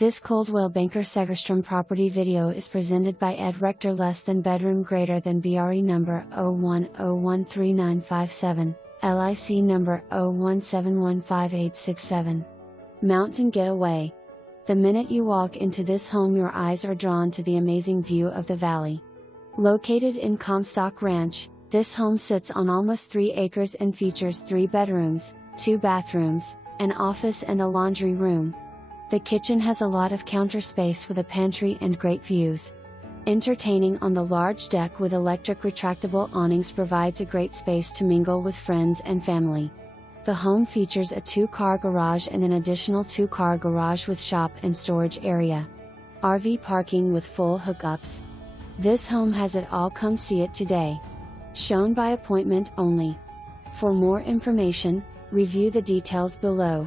This Coldwell Banker Segerstrom property video is presented by Ed Rector less than bedroom greater than BRE number 01013957, LIC number 01715867. Mountain Getaway. The minute you walk into this home, your eyes are drawn to the amazing view of the valley. Located in Comstock Ranch, this home sits on almost 3 acres and features 3 bedrooms, 2 bathrooms, an office and a laundry room. The kitchen has a lot of counter space with a pantry and great views. Entertaining on the large deck with electric retractable awnings provides a great space to mingle with friends and family. The home features a 2-car garage and an additional 2-car garage with shop and storage area. RV parking with full hookups. This home has it all. Come see it today. Shown by appointment only. For more information, review the details below.